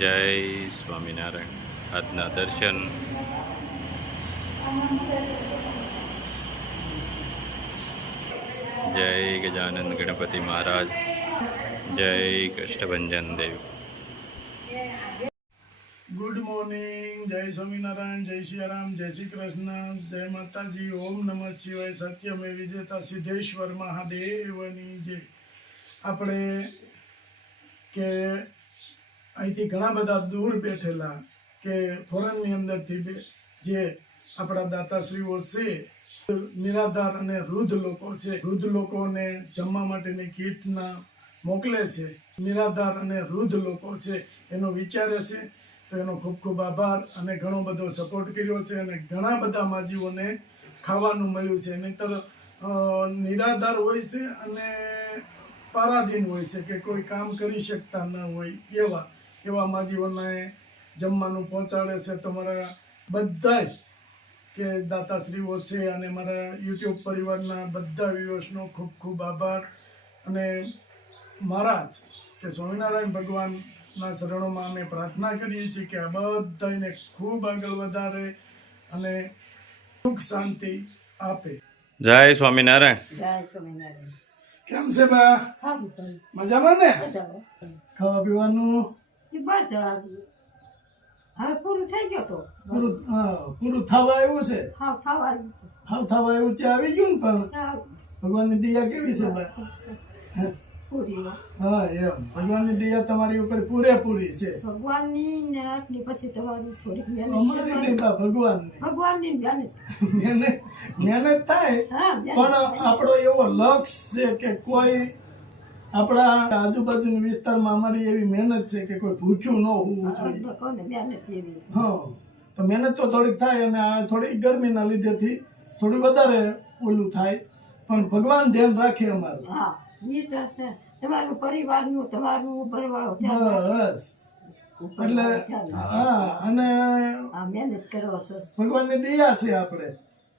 જય સ્વામિનારાયણ. આજના દર્શન જય ગજાનંદ ગણપતિ મહારાજ, જય કષ્ટભંજન દેવ. ગુડ મોર્નિંગ, જય સ્વામિનારાયણ, જય સિયારામ, જય શ્રી કૃષ્ણ, જય માતાજી, ઓમ નમઃ શિવાય, સત્યમે વિજેતા સિદ્ધેશ્વર મહાદેવની જય. આપણે કે અહીંથી ઘણા બધા દૂર બેઠેલા કે ફોરેનની અંદરથી જે આપણા દાતાશ્રીઓ છે, નિરાધાર અને વૃદ્ધ લોકો છે, વૃદ્ધ લોકોને જમવા માટેની કીટના મોકલે છે. નિરાધાર અને વૃદ્ધ લોકો છે એનો વિચારે છે, તો એનો ખૂબ ખૂબ આભાર. અને ઘણો બધો સપોર્ટ કર્યો છે અને ઘણા બધા માજીઓને ખાવાનું મળ્યું છે. નહીંતર નિરાધાર હોય છે અને પારાધીન હોય છે કે કોઈ કામ કરી શકતા ન હોય એવા માજીઓને જમવાનું પહોંચાડે છે. તો મારા બધાય કે દાતાશ્રીઓ છે અને મારા યુટ્યુબ પરિવારના બધા વ્યુઅર્સનો ખૂબ ખૂબ આભાર. અને મહારાજ કે સ્વામિનારાયણ ભગવાનના શરણોમાં અમે પ્રાર્થના કરીએ છીએ કે આ બધાને ખૂબ આગળ વધારે અને સુખ શાંતિ આપે. જય સ્વામિનારાયણ. જય સ્વામિનારાયણ. કેમ છે બા? મજામાં ને? ખાવા પીવાનું હવે પૂરું થઈ ગયો તો પૂરું થવા આવ્યું છે. હાવ થવા આવ્યું ત્યાં આવી ગયું ને. પણ ભગવાનની દયા કેવી છે બા? પૂરી હા, એમ ભગવાનની દયા તમારી ઉપર પૂરેપૂરી છે. ભગવાનની ને આટલી પછી તમારી થોડીક અમારી નહીં બા, ભગવાનની મહેનત મહેનત થાય. હા, પણ આપણો એવો લક્ષ્ય છે કે કોઈ આપણા આજુબાજુના વિસ્તારમાં અમારી એવી મહેનત છે કે કોઈ ભૂખ્યું ન હોવું જોઈએ. મહેનત એવી. હા, તો મહેનત તો થોડીક થાય અને આ થોડીક ગરમીના લીધેથી થોડું વધારે ઓલું થાય, પણ ભગવાન ધ્યાન રાખે અમારું. હા, એ તો છે. તમારું પરિવારનું, તમારું પરિવાર બસ એટલે હા. અને મહેનત કરો છો. ભગવાનની દયા છે આપણે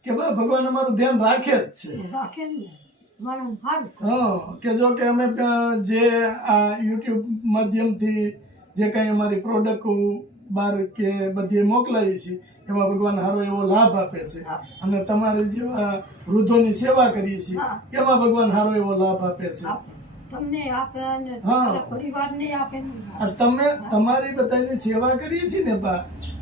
કે ભગવાન અમારું ધ્યાન રાખે જ છે. રાખે ને મારું સારું. હા, કે જો કે અમે જે આ યુટ્યુબ માધ્યમથી જે કંઈ અમારી પ્રોડક્ટ બહાર કે બધી મોકલાવી છે એમાં ભગવાન સારો એવો લાભ આપે છે. અને તમારી જેવા વૃદ્ધોની સેવા કરીએ છીએ એમાં ભગવાન સારો એવો લાભ આપે છે. તમને આપે અને પરિવારને આપે. તમે તમારી બધાની સેવા કરીએ છીએ ને બા,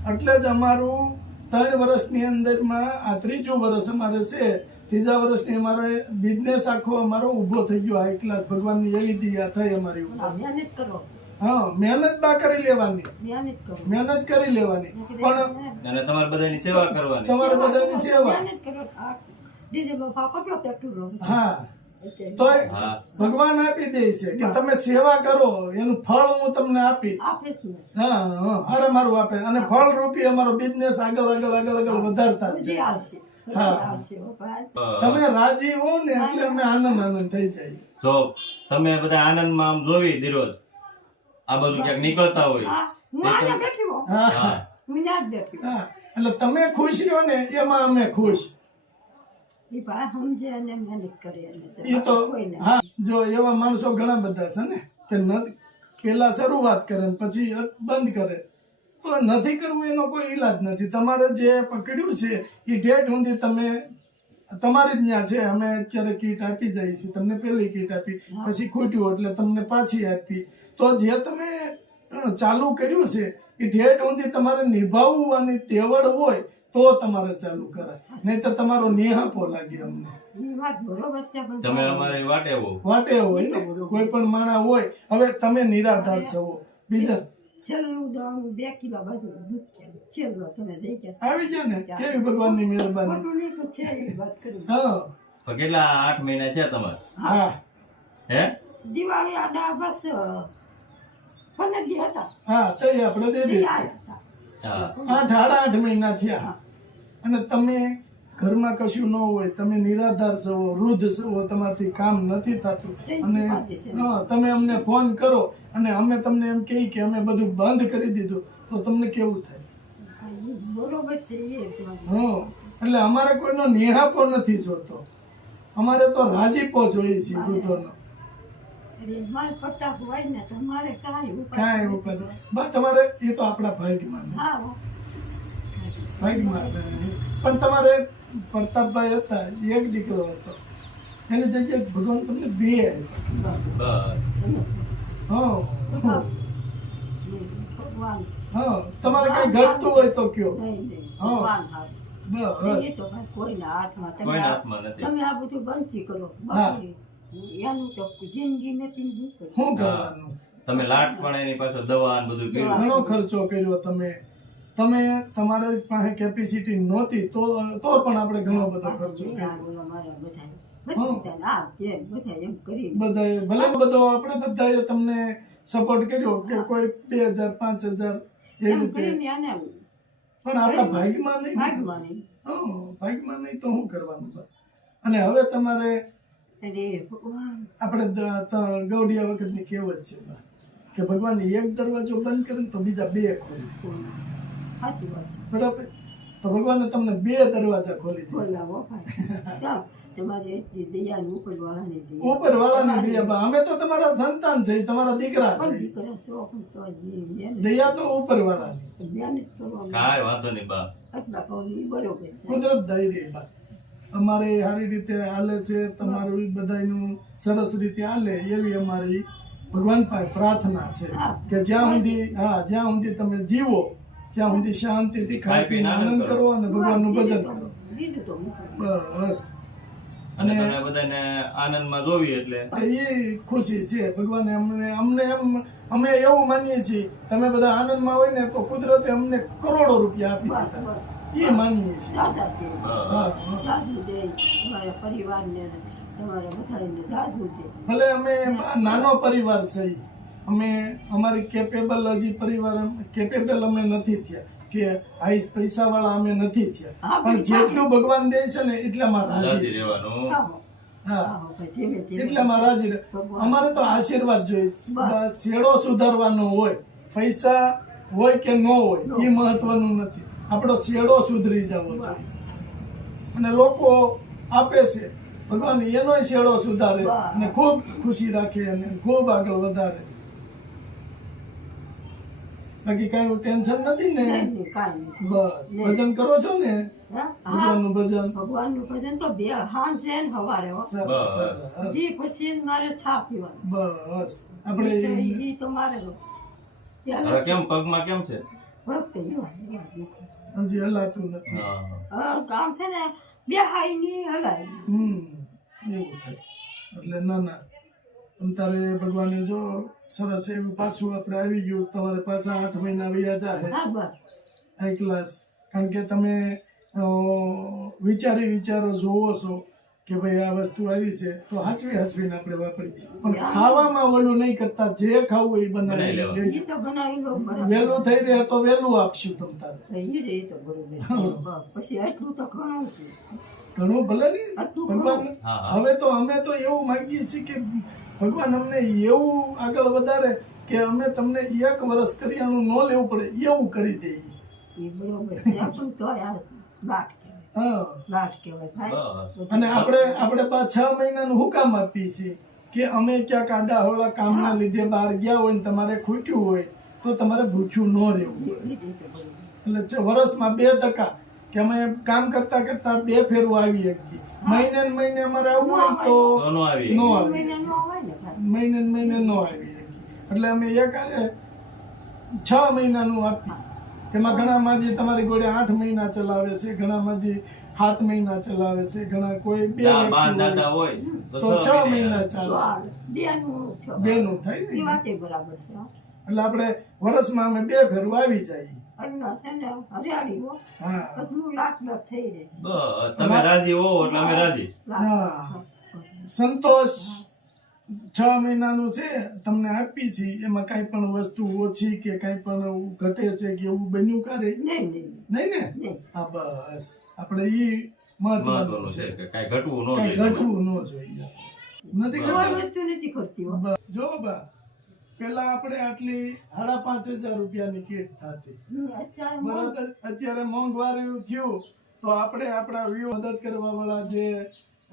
એટલે જ અમારું 3 વર્ષની અંદરમાં આ 3જું વર્ષ અમારે છે. 3જા વર્ષની અમારે બિઝનેસ આખો અમારો ઊભો થઈ ગયો હાઈ ક્લાસ. ભગવાનની એવી દયા થઈ અમારી ઉપર. મહેનત કરો. હા, મહેનત બા કરી લેવાની, મહેનત કરો, મહેનત કરી લેવાની, પણ અને તમારે બધાની સેવા કરવાની. તમારે બધાની સેવા. મહેનત કરો. દીદી બાપા કપડો પેટું. હા, તો ભગવાન આપી દે છે કે તમે સેવા કરો એનું ફળ હું તમને આપી. આપે છે. હા હા, અરે મારું આપે. અને ફળ રૂપી અમારો બિઝનેસ આગળ વધારતા જ જાય. આવશે. હા, તમે રાજી હો ને એટલે અમે આનંદ થઈ જાય. જો તમે બધા આનંદમાં આમ જોવી દિરોજ આ બાજુ ક્યાંક નીકળતા હોય. હું અહીંયા બેઠી હોઉં. હા, હું ત્યાં જ બેઠી. હા, એટલે તમે ખુશ રહ્યો ને એમાં અમે ખુશ. એ ભાઈ સમજે અને મહેનત કરે. એ તો હા, જો એવા માણસો ઘણા બધા છે ને કે પેલા શરૂઆત કરે ને પછી બંધ કરે. તો નથી કરવું એનો કોઈ ઈલાજ નથી. તમારે જે પકડ્યું છે એ ઠેઠ સુધી તમે તમારી જ ત્યાં છે. અમે અત્યારે કીટ આપી જઈએ છીએ. તમને પહેલી કીટ આપી, પછી ખૂટ્યું એટલે તમને પાછી આપી. તો જે તમે ચાલુ કર્યું છે એ ઠેઠ સુધી તમારે નિભાવવાની તેવડ હોય તો તમારે ચાલુ કરાય, નહીં તો તમારો નિહાપો લાગે અમને. તમે અમારી વાટે હો હોય ને કોઈ પણ માણા હોય. હવે તમે નિરાધાર છો, બીજા છેલ્લું 2 કિલો બાજુ દૂધ છેલ્લું તમે દઈ ગયા આવી ગયા ને. કેવી ભગવાનની મહેરબાની. હા, કેટલા 8 મહિના છે તમારે? હા, હે દિવાળી આડા બસ પનજી હતા. હા, તો આપણે દે દે. 8 મહિના થયા. અને તમે ઘરમાં કશું ન હોય, તમે નિરાધાર છો, વૃદ્ધ છો, તમારાથી કામ નથી થતું, અને તમે અમને ફોન કરો અને અમે તમને એમ કહીએ કે અમે બધું બંધ કરી દીધું, તો તમને કેવું થાય? બરોબર છે. હા, એટલે અમારે કોઈનો નિહાપો નથી જોતો, અમારે તો રાજીપો જોઈએ છે વૃદ્ધોનો. અરે મારે પ્રતાપ હોય ને તો મારે કાંઈ કાંઈ ઉપાધિ બસ તમારે એ તો આપણા ભાગ્યમાં હા હો. ભાગ્યમાં પણ તમારે પ્રતાપભાઈ હતા એક દીકરો હતો એની જગ્યાએ ભગવાન તમને બે આપ્યા. બસ હા ભગવાન હા તમારે કઈ ઘટતું હોય તો કયો. નહીં નહીં હા. ભગવાન હારું. બસ એ તો ભાઈ કોઈના હાથમાં કોઈના હાથમાં નથી. તમે આ બધું બંધથી કરો હા. બાકી એનું તો જિંદગી નથી ને શું શું હા. કરવાનું. તમે લાટ પણ એની પાછળ દવા ને બધું કર્યું. ઘણો ખર્ચો કર્યો તમે તમારી પાસે કેપેસિટી નહોતી તો પણ આપણે ઘણો બધો ખર્ચો કર્યો. બધાએ ભલે બધો આપણે બધાએ તમને સપોર્ટ કર્યો કે કોઈ 2000 5000 એવી રીતે પણ આપણા ભાગ્યમાં નહીં. હા ભાગ્યમાં નહીં તો શું કરવાનું. અને હવે તમારે આપણે ગૌડિયા વખતની કહેવત છે કે ભગવાન એક દરવાજો બંધ કરે ને તો બીજા બે ખોલે. બરાબર તો ભગવાને તમને બે દરવાજા ખોલી દીધા. ઉપરવાળાની દયા બા. અમે તો તમારા સંતાન છે તમારા દીકરા છે. દયા તો ઉપરવાળાની. કાંઈ વાંધો નહીં બા. કુદરત ધૈર્ય બા. અમારે સારી રીતે હાલે છે તમારું બધાનું સરસ રીતે હાલે એવી અમારી ભગવાન પાસે પ્રાર્થના છે કે જ્યાં સુધી તમે જીવો ત્યાં સુધી શાંતિથી ખાઈ પીને આનંદ કરો અને ભગવાનનું ભજન કરો. બસ અને તમે બધાને આનંદમાં જોવી એટલે એ ખુશી છે ભગવાને અમે એવું માનીએ છીએ તમે બધા આનંદમાં હોય ને તો કુદરતે અમને કરોડો રૂપિયા આપી દીધા એ માનીએ છીએ. ભલે અમે નાનો પરિવાર છે અમે અમારી કેપેબલ અમે નથી થયા કે આઈસ પૈસા વાળા અમે નથી થયા પણ જેટલું ભગવાન દે છે ને એટલામાં રાજી રાજી છે. રહેવાનું. હા એટલામાં રાજી રહે. અમારે તો આશીર્વાદ જોઈએ. શેડો સુધારવાનો હોય પૈસા હોય કે ન હોય એ મહત્વનું નથી. આપણો શેડો સુધરી જવો જોઈએ અને લોકો આપે છે ભગવાન એનો શેડો સુધારે અને ખૂબ ખુશી રાખે અને ખૂબ આગળ વધારે. બાકી કઈ ટેન્શન નથી ને. બસ ભજન કરો છો ને ભગવાનનું ભજન. ભગવાનનું ભજન તો બે સાંજે ને સવારે હો. સરસ. જી પછી મારે છા પીવાનું બસ આપણે ઈ તો મારે હવે કેમ પગમાં કેમ છે? ભક્ત હજી હલાતું નથી. હા. કામ છે ને બે હાઈ ની હલાય એવું થાય એટલે ના તારે ભગવાને જો સરસ એવું પાછું આપણે આવી ગયું તમારે પાછા 8 મહિના વયા જાય હા બસ હાઈ ક્લાસ. કારણ કે તમે વિચારો જોવો છો કે ભાઈ આ વસ્તુ આવી છે તો હાચવીને આપણે વાપરી પણ ખાવામાં ઓલું નહીં કરતા જે ખાવું એ બનાવી ઈ લેજો. તો બનાવી લો બરાબર વહેલું થઈ રહે તો વહેલું આપશું તમ તારે. ઈ રે તો બરોબર પછી એટલું તો ઘણું છે ઘણું ભલે નહીં આટલું ભગવાન. હા, હા. હવે તો અમે તો એવું માંગીએ છીએ કે ભગવાન અમને એવું આગળ વધારે કે અમે તમને 1 વર્ષ કરિયાણું ન લેવું પડે એવું કરી દઈએ. ઈ બરોબર છે પણ તો યાર લાટ હા કહેવાય ભાઈ બસ. અને આપણે 6 મહિનાનું હુકામ આપીએ છીએ કે અમે ક્યાંક આડા હોળા કામના લીધે બહાર ગયા હોય ને તમારે ખૂટ્યું હોય તો તમારે ભૂખ્યું ન રહેવું પડે. ઈ તો બરોબર એટલે વર્ષમાં 2% કે અમે કામ કરતા 2 ફેરું આવી શકીએ. મહિને ને મહિને અમારે આવવું હોય ને તો તો નો આવી. ન આવી. મહિના નો હોય ને ભાઈ મહિને ને મહિને ન આવી શકીએ. એટલે અમે એકારે 6 મહિનાનું આપીએ. એમાં ઘણા માજી તમારી જોડે 8 મહિના ચલાવે છે, ઘણા માજી 7 મહિના ચલાવે છે, ઘણા કોઈ 2 બા દાદા હોય તો તો 6 મહિના ચાલે. બેનું થાય ઈ ને વાતે બરાબર છે એટલે આપણે વર્ષમાં અમે 2 ફેરું આવી જાય. અન્ન છે ને હરિયાળી હો હા બધું લાટ થઈ રહે બસ. તમે રાજી હો એટલે અમે રાજી. હા. સંતોષ 6 મહિનાનું છે તમને આપી છે એમાં કઈ પણ વસ્તુ ઓછી કે કઈ પણ ઘટે છે કે એવું બન્યું કરે નહીં નહીં ને. નહીં હા બસ આપણે ઈ મહત્વનું મહત્વનું છે. છે કે કાંઈ ઘટવું ન કઈ જોઈએ. ઘટવું ન જોઈએ. નથી કોઈ ઘટતું. વસ્તુ નથી કરતી હો જો બા પેલા આપણે આટલી 5,500 રૂપિયાની કીટ થતી અત્યારે બરાબર. અત્યારે મોંઘવારી થયું તો આપણે આપણા વ્યૂ મદદ કરવા વાળા જે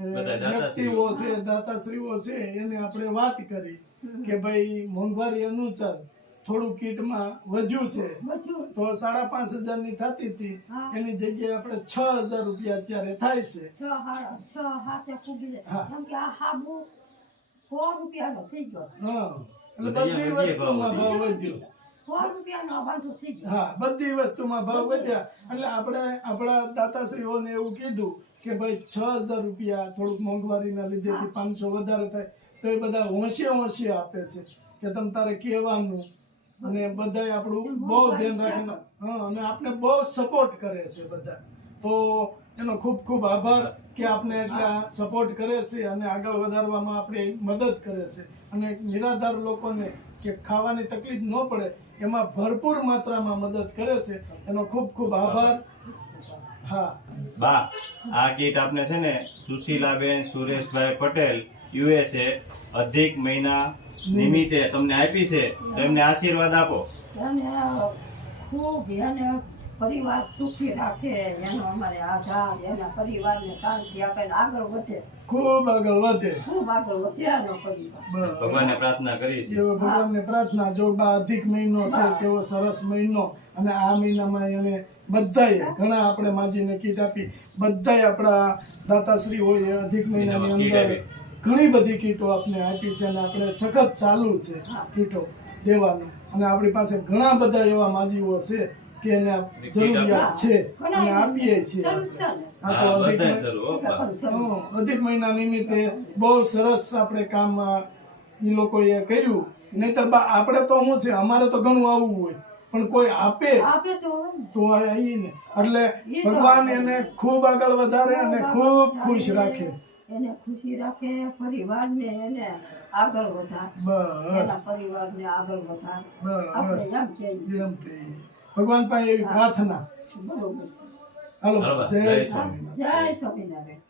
બધા દાતાશ્રીઓ. વ્યક્તિઓ છે, દાતાશ્રીઓ છે, એને આપણે વાત કરી કે ભાઈ મોંઘવારી અનુસાર થોડું કીટમાં વધ્યું છે બધું તો 5,500 ની થતી હતી હા. એની જગ્યાએ આપણે 6,000 રૂપિયા અત્યારે થાય છે. છ હાથે ફૂગી જાય હા. કેમ કે આ હાબુ 100 રૂપિયાનો થઈ ગયો હા એટલે બધી બધી બધી વસ્તુમાં ભાવ ભાવ વધ્યો. 100 રૂપિયાનો બાંધો થઈ ગયો હા બધી વસ્તુમાં ભાવ વધ્યા એટલે આપણે આપણા દાતાશ્રીઓને એવું કીધું કે ભાઈ 6,000 રૂપિયા થોડુંક મોંઘવારીના લીધેથી 500 વધારે થાય તો એ બધા હોંશે આપે છે કે તમ તારે કહેવાનું અને બધાય આપણું બહુ ધ્યાન રાખીને અને આપણે બહુ સપોર્ટ કરે છે બધા. તો એનો ખૂબ ખૂબ આભાર કે આપણે એટલા સપોર્ટ કરે છે અને આગળ વધારવામાં આપણે મદદ કરે છે અને નિરાધાર લોકોને કે ખાવાની તકલીફ ન પડે એમાં ભરપૂર માત્રામાં મદદ કરે છે. એનો ખૂબ ખૂબ આભાર. હા બા આ કીટ આપને છે ને સુશીલાબેન સુરેશભાઈ પટેલ USA અધિક મહિના નિમિત્તે તમને આપી છે તો એમને આશીર્વાદ આપો. અને ખૂબ એને પરિવાર સુખી રાખે એનો અમારે આધાર એના પરિવારને શાંતિ આપે ને આગળ વધે ખૂબ આગળ વધે. ખૂબ આગળ વધે એનો પરિવાર બસ. ભગવાનને પ્રાર્થના કરી છે. એવો ભગવાનને પ્રાર્થના જો બા અધિક મહિનો છે કેવો સરસ મહિનો અને આ મહિનામાં એને બધાએ ઘણા આપણે માજીને કીટ આપી બધાય આપણા દાતાશ્રી હોય એ અધિક મહિનાની કીટ અંદર આપી. ઘણી બધી કીટો આપણે આપી છે અને આપણે સખત ચાલુ છે કીટો દેવાનું અને આપણી પાસે ઘણા બધા એવા માજીઓ છે કે એને જરૂરિયાત છે અને આપીએ છીએ જરૂર છે ને આ હા તો અધિક બધા મહિના- ચલો હો બા. અધિક મહિના નિમિત્તે બહુ સરસ આપણે કામ એ લોકોએ કર્યું. નહીતર આપણે તો શું છે અમારે તો ઘણું આવવું હોય પણ કોઈ આપે આપે તો તો આવીને એટલે ભગવાન એને ખૂબ આગળ વધારે અને ખૂબ ખુશ રાખે. એને ખુશી રાખે પરિવારને એને આગળ વધારે એના બસ પરિવારને આગળ વધારે આપણે બસ એમ કહીએ એમ કહીએ. ભગવાન પાસે એવી પ્રાર્થના. બરોબર છે હાલો હાલો બા, જય જય સ્વામિનારાયણ. જય સ્વામિનારાયણ.